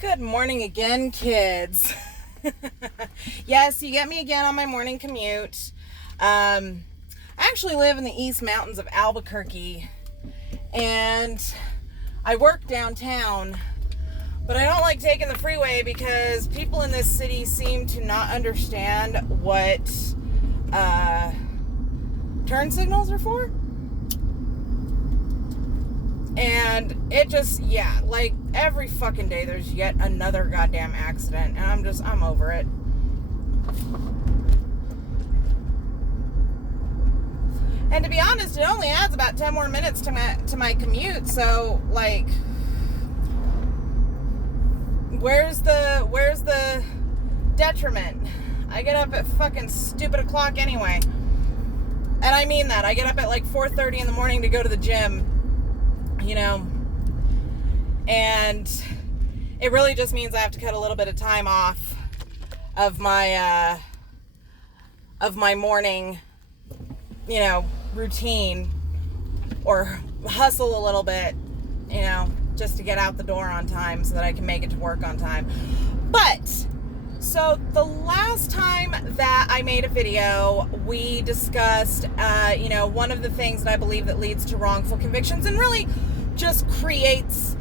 Good morning again, kids. Yes, you get me again on my morning commute. I actually live in the East Mountains of Albuquerque, and I work downtown, but I don't like taking the freeway because people in this city seem to not understand what turn signals are for. And it just, like every fucking day there's yet another goddamn accident, and I'm over it. And to be honest, it only adds about 10 more minutes to my commute, so like where's the detriment? I get up at fucking stupid o'clock anyway. And I mean that. I get up at like 4:30 in the morning to go to the gym. And it really just means I have to cut a little bit of time off of my morning, routine, or hustle a little bit, just to get out the door on time so that I can make it to work on time. But so the last time that I made a video, we discussed, one of the things that I believe that leads to wrongful convictions and really just creates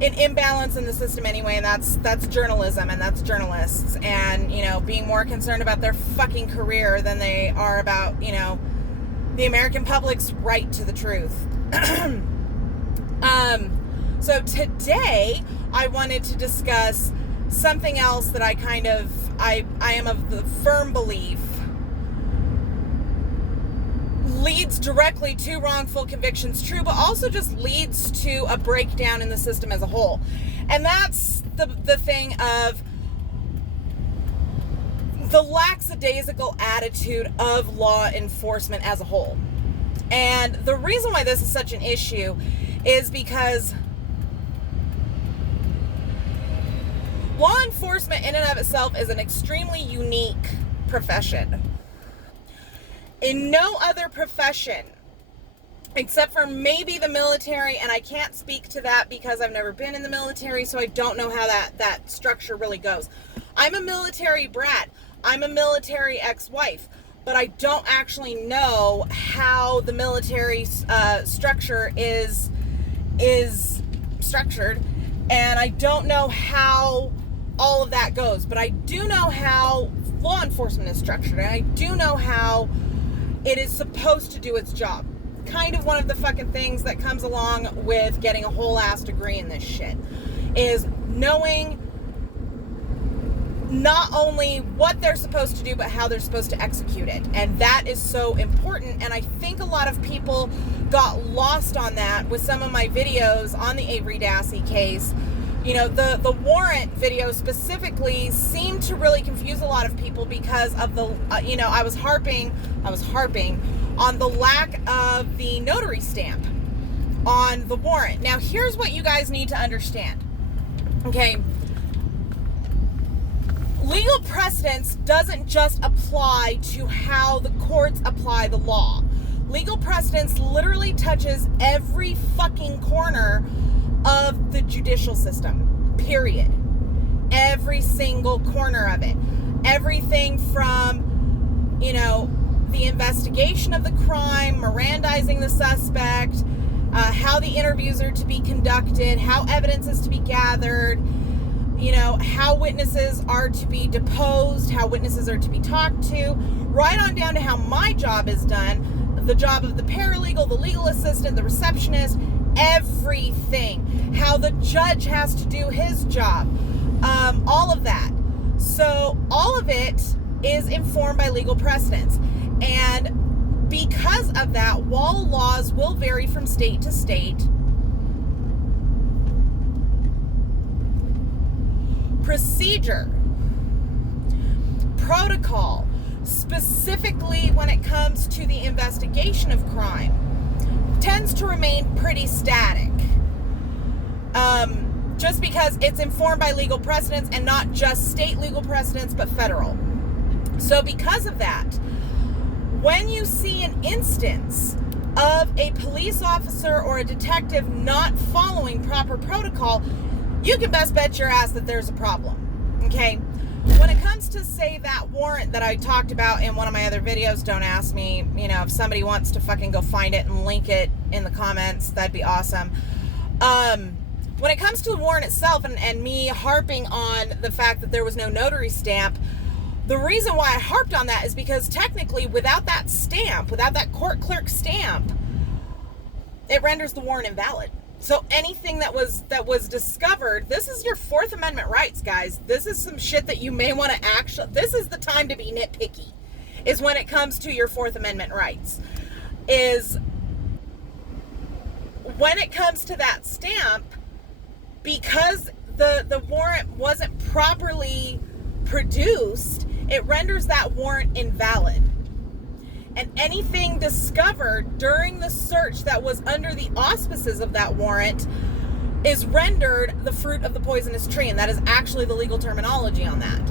an imbalance in the system anyway, and that's journalism and that's journalists, and, being more concerned about their fucking career than they are about, the American public's right to the truth. So today I wanted to discuss something else that I am of the firm belief leads directly to wrongful convictions, true, but also just leads to a breakdown in the system as a whole. And that's the thing of the lackadaisical attitude of law enforcement as a whole. And the reason why this is such an issue is because law enforcement in and of itself is an extremely unique profession. In no other profession, except for maybe the military, and I can't speak to that because I've never been in the military, so I don't know how that structure really goes. I'm a military brat. I'm a military ex-wife, but I don't actually know how the military structure is structured, and I don't know how all of that goes, but I do know how law enforcement is structured, and I do know how it is supposed to do its job. Kind of one of the fucking things that comes along with getting a whole ass degree in this shit is knowing not only what they're supposed to do, but how they're supposed to execute it. And that is so important. And I think a lot of people got lost on that with some of my videos on the Avery Dassey case. The warrant video specifically seemed to really confuse a lot of people because of the, I was harping on the lack of the notary stamp on the warrant. Now, here's what you guys need to understand. Okay. Legal precedence doesn't just apply to how the courts apply the law. Legal precedence literally touches every fucking corner of the judicial system, period. Every single corner of it. Everything from, the investigation of the crime, Mirandizing the suspect, how the interviews are to be conducted, how evidence is to be gathered, how witnesses are to be deposed, how witnesses are to be talked to, right on down to how my job is done, the job of the paralegal, the legal assistant, the receptionist, everything, how the judge has to do his job, all of that. So all of it is informed by legal precedents. And because of that, while laws will vary from state to state, procedure, protocol, specifically when it comes to the investigation of crime, tends to remain pretty static. Just because it's informed by legal precedents, and not just state legal precedents, but federal. So because of that, when you see an instance of a police officer or a detective not following proper protocol, you can best bet your ass that there's a problem. Okay? When it comes to, say, that warrant that I talked about in one of my other videos, don't ask me, you know, if somebody wants to fucking go find it and link it in the comments, that'd be awesome. When it comes to the warrant itself and me harping on the fact that there was no notary stamp, the reason why I harped on that is because technically without that stamp, without that court clerk stamp, it renders the warrant invalid. So anything that was discovered, this is your Fourth Amendment rights, guys. This is some shit that you may want to actually, this is the time to be nitpicky, is when it comes to your Fourth Amendment rights. Is when it comes to that stamp, because the warrant wasn't properly produced, it renders that warrant invalid. And anything discovered during the search that was under the auspices of that warrant is rendered the fruit of the poisonous tree. And that is actually the legal terminology on that.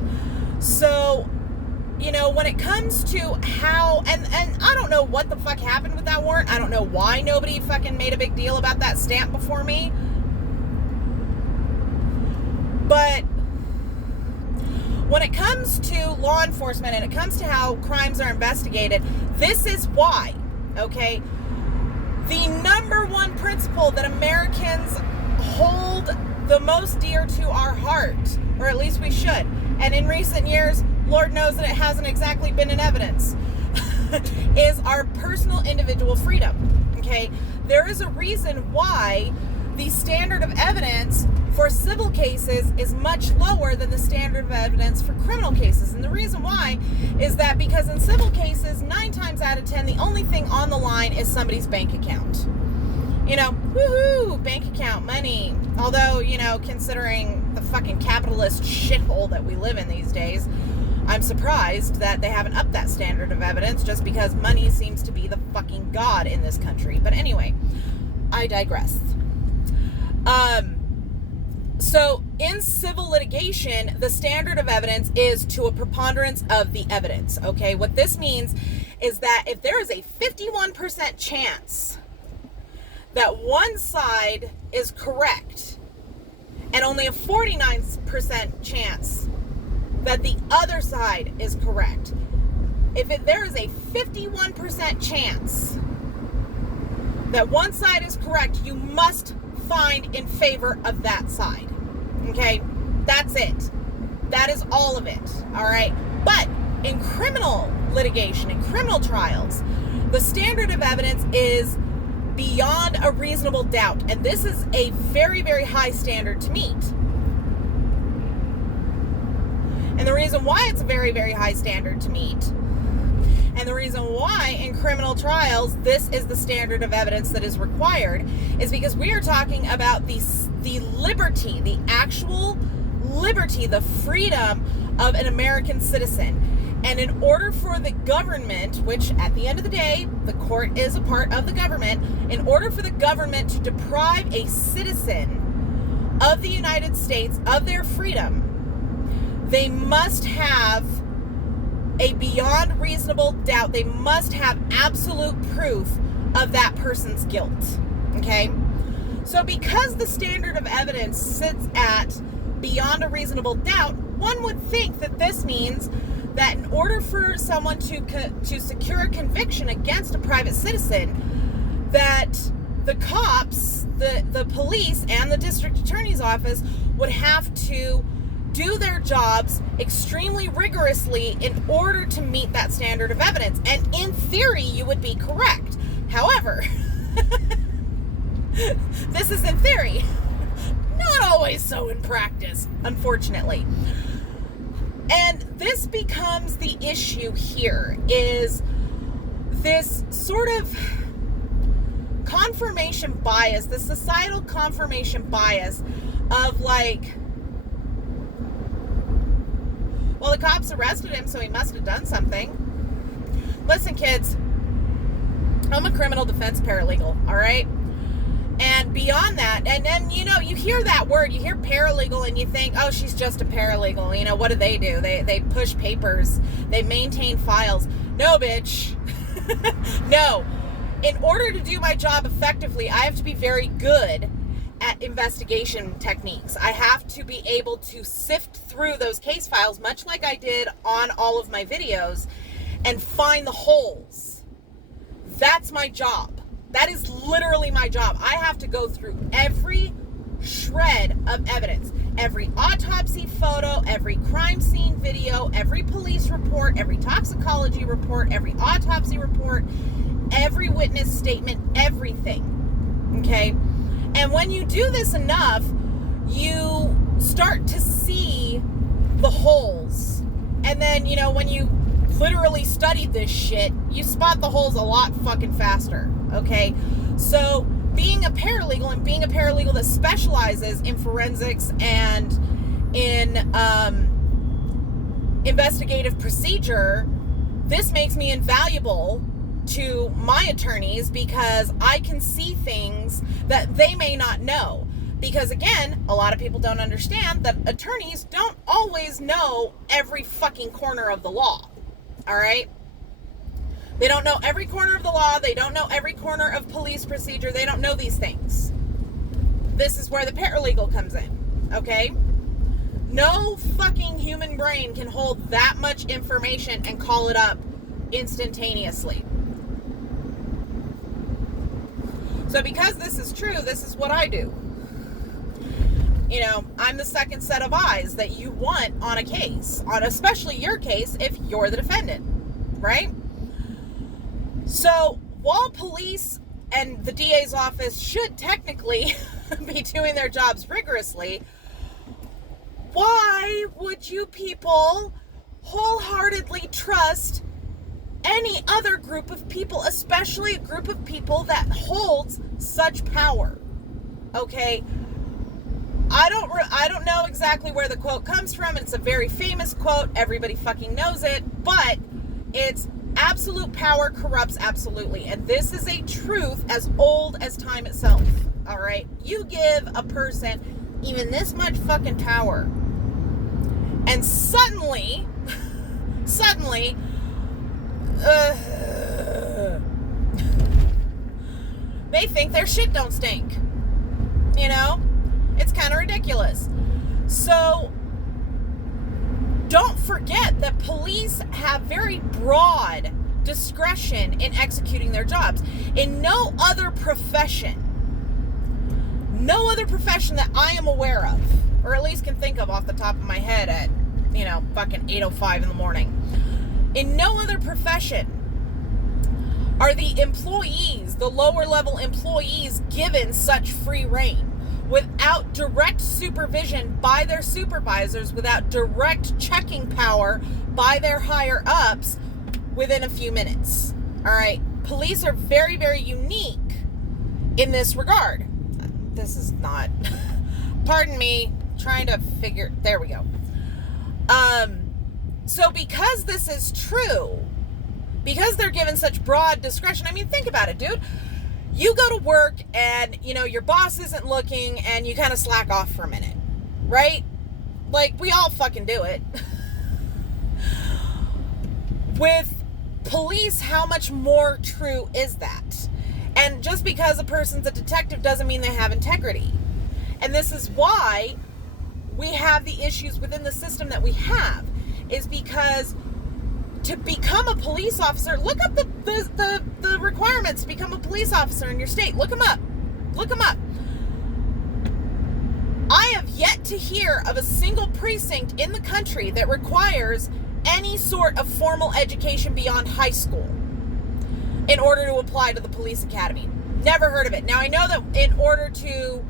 So, you know, when it comes to how, and I don't know what the fuck happened with that warrant. I don't know why nobody fucking made a big deal about that stamp before me. But when it comes to law enforcement and it comes to how crimes are investigated, this is why, okay? The number one principle that Americans hold the most dear to our heart, or at least we should, and in recent years, Lord knows that it hasn't exactly been in evidence, is our personal individual freedom, okay? There is a reason why the standard of evidence for civil cases is much lower than the standard of evidence for criminal cases. And the reason why is that because in civil cases, 9 times out of 10, the only thing on the line is somebody's bank account. You know, woohoo, bank account, money. Although, you know, considering the fucking capitalist shithole that we live in these days, I'm surprised that they haven't upped that standard of evidence just because money seems to be the fucking god in this country. But anyway, I digress. So in civil litigation, the standard of evidence is to a preponderance of the evidence, okay? What this means is that if there is a 51% chance that one side is correct and only a 49% chance that the other side is correct, if there is a 51% chance that one side is correct, you must find in favor of that side. Okay? That's it. That is all of it. All right? But in criminal litigation, in criminal trials, the standard of evidence is beyond a reasonable doubt. And this is a very, very high standard to meet. And the reason why it's a very, very high standard to meet, and the reason why in criminal trials this is the standard of evidence that is required, is because we are talking about the liberty, the actual liberty, the freedom of an American citizen. And in order for the government, which at the end of the day, the court is a part of the government, in order for the government to deprive a citizen of the United States of their freedom, they must have a beyond reasonable doubt. They must have absolute proof of that person's guilt. Okay? So because the standard of evidence sits at beyond a reasonable doubt, one would think that this means that in order for someone to secure a conviction against a private citizen, that the cops, the police, and the district attorney's office would have to do their jobs extremely rigorously in order to meet that standard of evidence. And in theory, you would be correct. However, this is in theory. Not always so in practice, unfortunately. And this becomes the issue here, is this sort of confirmation bias, the societal confirmation bias of like, well, the cops arrested him, so he must have done something. Listen, kids, I'm a criminal defense paralegal, all right? And beyond that, and then, you know, you hear that word, you hear paralegal, and you think, oh, she's just a paralegal. You know, what do? They push papers. They maintain files. No, bitch. No. In order to do my job effectively, I have to be very good at investigation techniques. I have to be able to sift through those case files, much like I did on all of my videos, and find the holes. That's my job. That is literally my job. I have to go through every shred of evidence, every autopsy photo, every crime scene video, every police report, every toxicology report, every autopsy report, every witness statement, everything. Okay? And when you do this enough, you start to see the holes. And then, you know, when you literally studied this shit, you spot the holes a lot fucking faster. Okay? So being a paralegal, and being a paralegal that specializes in forensics and in investigative procedure, this makes me invaluable to my attorneys because I can see things that they may not know. Because again, a lot of people don't understand that attorneys don't always know every fucking corner of the law. All right? They don't know every corner of the law. They don't know every corner of police procedure. They don't know these things. This is where the paralegal comes in. Okay? No fucking human brain can hold that much information and call it up instantaneously. So because this is true, this is what I do. You know, I'm the second set of eyes that you want on a case, on especially your case if you're the defendant, right? So while police and the DA's office should technically be doing their jobs rigorously, why would you people wholeheartedly trust any other group of people, especially a group of people that holds such power? Okay, I don't know exactly where the quote comes from. It's a very famous quote. Everybody fucking knows it, but it's absolute power corrupts absolutely. And this is a truth as old as time itself. All right, you give a person even this much fucking power, and suddenly, they think their shit don't stink. You know? It's kind of ridiculous. So, don't forget that police have very broad discretion in executing their jobs. In no other profession that I am aware of, or at least can think of off the top of my head at, you know, fucking 8:05 in the morning. In no other profession are the employees, the lower level employees, given such free rein without direct supervision by their supervisors, without direct checking power by their higher ups within a few minutes. All right. Police are very, very unique in this regard. This is not, pardon me, trying to figure, there we go. So because this is true, because they're given such broad discretion, I mean, think about it, dude. You go to work and, you know, your boss isn't looking and you kind of slack off for a minute, right? Like, we all fucking do it. With police, how much more true is that? And just because a person's a detective doesn't mean they have integrity. And this is why we have the issues within the system that we have, is because to become a police officer, look up the requirements to become a police officer in your state. Look them up. Look them up. I have yet to hear of a single precinct in the country that requires any sort of formal education beyond high school in order to apply to the police academy. Never heard of it. Now, I know that in order to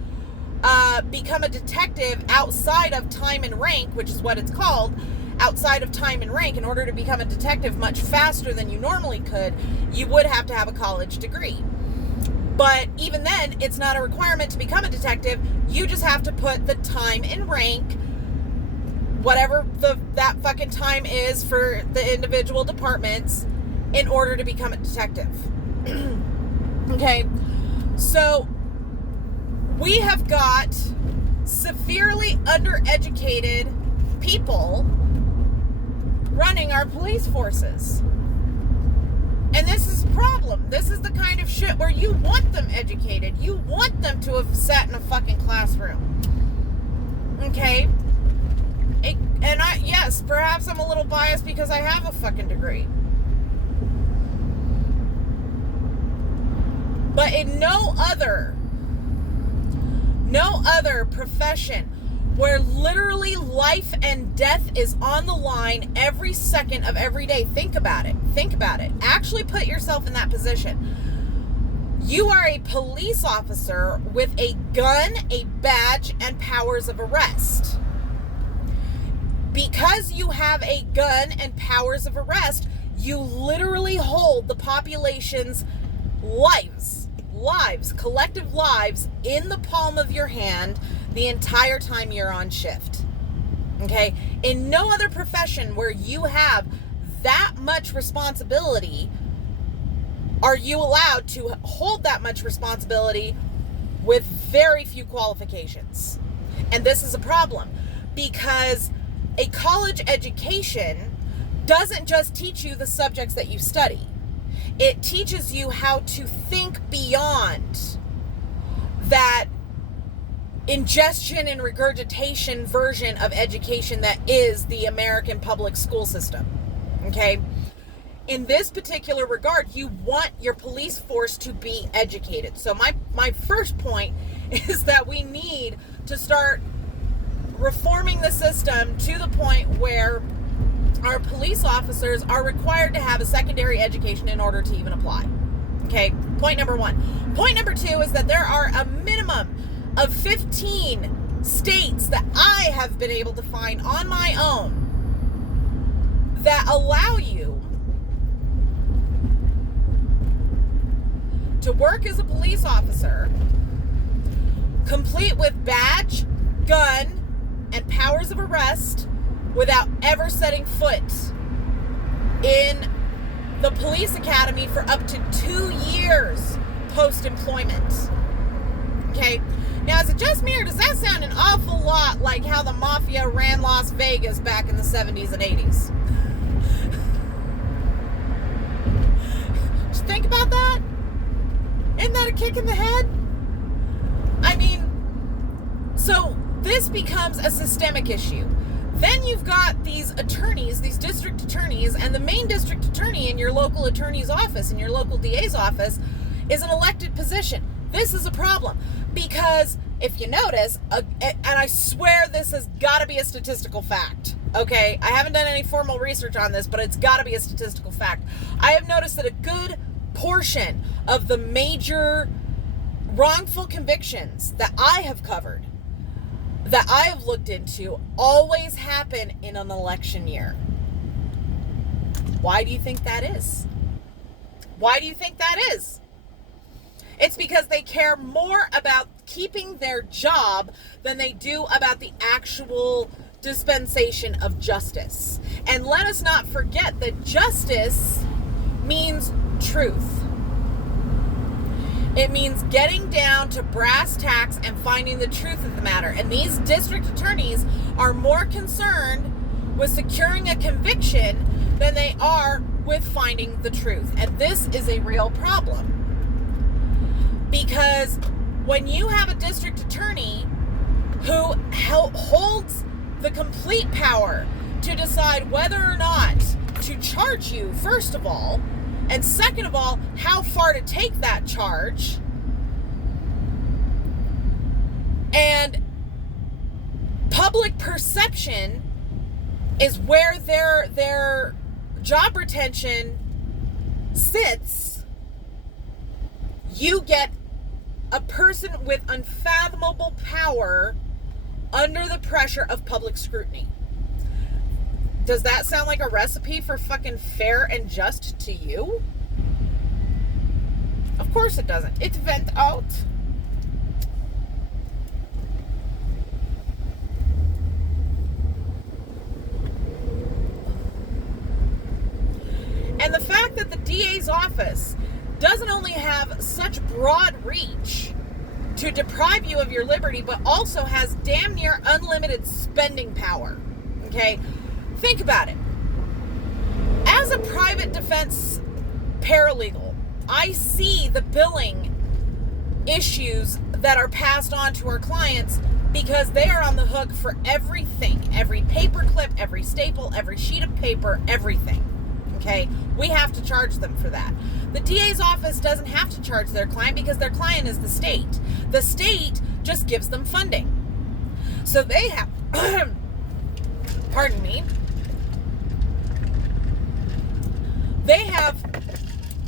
become a detective outside of time and rank, which is what it's called, outside of time and rank, in order to become a detective much faster than you normally could, you would have to have a college degree. But even then, it's not a requirement to become a detective. You just have to put the time and rank, whatever that fucking time is for the individual departments, in order to become a detective. Okay, so we have got severely undereducated people running our police forces. And this is a problem. This is the kind of shit where you want them educated. You want them to have sat in a fucking classroom. Okay? Yes, perhaps I'm a little biased because I have a fucking degree. But in no other profession where literally life and death is on the line every second of every day. Think about it. Actually put yourself in that position. You are a police officer with a gun, a badge, and powers of arrest. Because you have a gun and powers of arrest, you literally hold the population's lives, collective lives, in the palm of your hand the entire time you're on shift. Okay? In no other profession where you have that much responsibility are you allowed to hold that much responsibility with very few qualifications. And this is a problem because a college education doesn't just teach you the subjects that you study. It teaches you how to think beyond that ingestion and regurgitation version of education that is the American public school system. Okay? In this particular regard, you want your police force to be educated. So my first point is that we need to start reforming the system to the point where our police officers are required to have a secondary education in order to even apply. Okay, point number one. Point number two is that there are a minimum of 15 states that I have been able to find on my own that allow you to work as a police officer, complete with badge, gun, and powers of arrest without ever setting foot in the police academy for up to 2 years post-employment. Okay? Now, is it just me or does that sound an awful lot like how the mafia ran Las Vegas back in the 70s and 80s? Just think about that. Isn't that a kick in the head? I mean, so this becomes a systemic issue. Then you've got these attorneys, these district attorneys, and the main district attorney in your local attorney's office, in your local DA's office, is an elected position. This is a problem because if you notice, and I swear this has got to be a statistical fact, okay? I haven't done any formal research on this, but it's got to be a statistical fact. I have noticed that a good portion of the major wrongful convictions that I have covered, that I have looked into, always happen in an election year. Why do you think that is? Why do you think that is? It's because they care more about keeping their job than they do about the actual dispensation of justice. And let us not forget that justice means truth. It means getting down to brass tacks and finding the truth of the matter. And these district attorneys are more concerned with securing a conviction than they are with finding the truth. And this is a real problem. Because when you have a district attorney who holds the complete power to decide whether or not to charge you, first of all, and second of all, how far to take that charge, and public perception is where their job retention sits, you get a person with unfathomable power under the pressure of public scrutiny. Does that sound like a recipe for fucking fair and just to you? Of course it doesn't. It's vent out. And the fact that the DA's office doesn't only have such broad reach to deprive you of your liberty, but also has damn near unlimited spending power. Okay? Think about it. As a private defense paralegal. I see the billing issues that are passed on to our clients because they are on the hook for everything, every paper clip, every staple, every sheet of paper, everything. Okay? We have to charge them for that. The DA's office doesn't have to charge their client because their client is the state. The state just gives them funding. So they have, pardon me, they have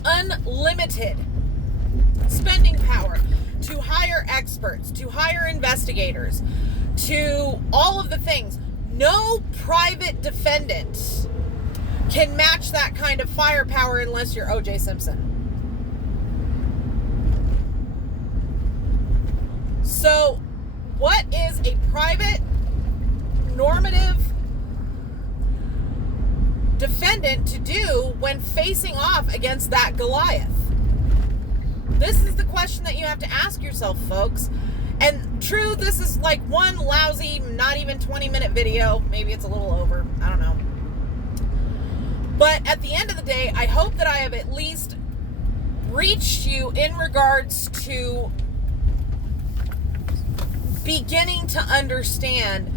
unlimited spending power to hire experts, to hire investigators, to all of the things. No private defendant can match that kind of firepower unless you're O.J. Simpson. So, what is a private, normative defendant to do when facing off against that Goliath? This is the question that you have to ask yourself, folks. And true, this is like one lousy, not even 20-minute video. Maybe it's a little over. I don't know. But at the end of the day, I hope that I have at least reached you in regards to beginning to understand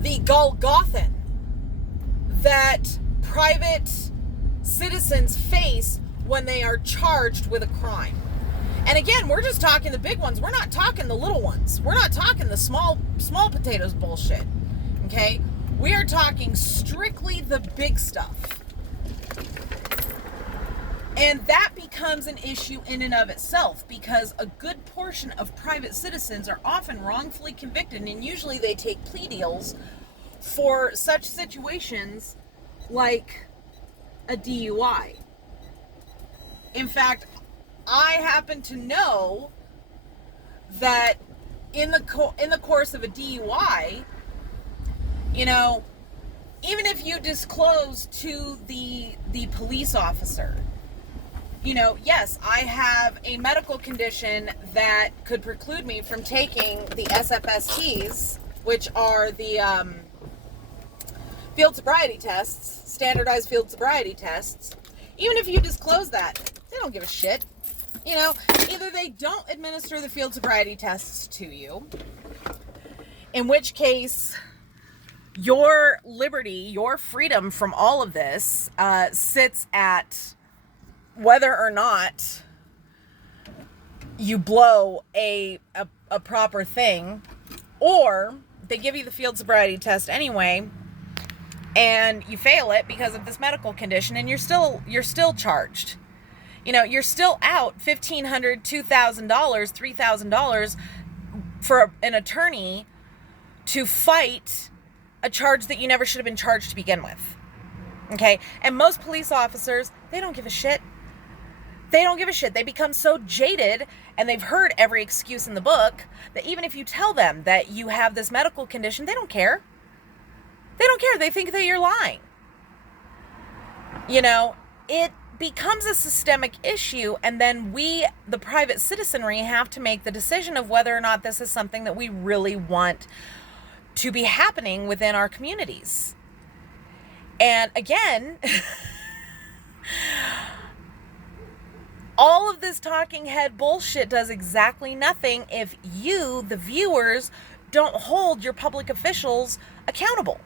the Golgothan that private citizens face when they are charged with a crime. And again, we're just talking the big ones. We're not talking the little ones. We're not talking the small potatoes bullshit. Okay? We are talking strictly the big stuff. And that becomes an issue in and of itself because a good portion of private citizens are often wrongfully convicted, and usually they take plea deals for such situations like a DUI. In fact, I happen to know that in the course of a DUI, you know, even if you disclose to the police officer, you know, yes, I have a medical condition that could preclude me from taking the SFSTs, which are the field sobriety tests, standardized field sobriety tests. Even if you disclose that, they don't give a shit. You know, either they don't administer the field sobriety tests to you, in which case your liberty, your freedom from all of this sits at whether or not you blow a proper thing, or they give you the field sobriety test anyway and you fail it because of this medical condition, and you're still charged. You know, you're still out $1,500, $2,000, $3,000 for an attorney to fight a charge that you never should have been charged to begin with. Okay? And most police officers, they don't give a shit. They don't give a shit. They become so jaded and they've heard every excuse in the book that even if you tell them that you have this medical condition, they don't care. They don't care. They think that you're lying. You know, it becomes a systemic issue, and then we, the private citizenry, have to make the decision of whether or not this is something that we really want to be happening within our communities. And again, all of this talking head bullshit does exactly nothing if you, the viewers, don't hold your public officials accountable.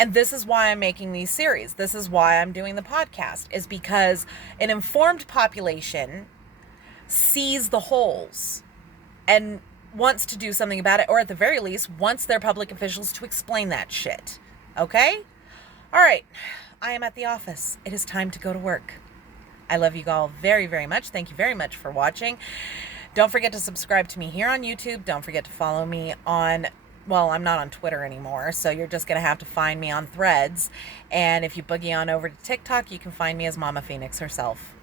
And this is why I'm making these series. This is why I'm doing the podcast, is because an informed population sees the holes and wants to do something about it, or at the very least, wants their public officials to explain that shit. Okay? All right. I am at the office. It is time to go to work. I love you all very, very much. Thank you very much for watching. Don't forget to subscribe to me here on YouTube. Don't forget to follow me on, well, I'm not on Twitter anymore, so you're just going to have to find me on Threads. And if you boogie on over to TikTok, you can find me as Mama Phoenix herself.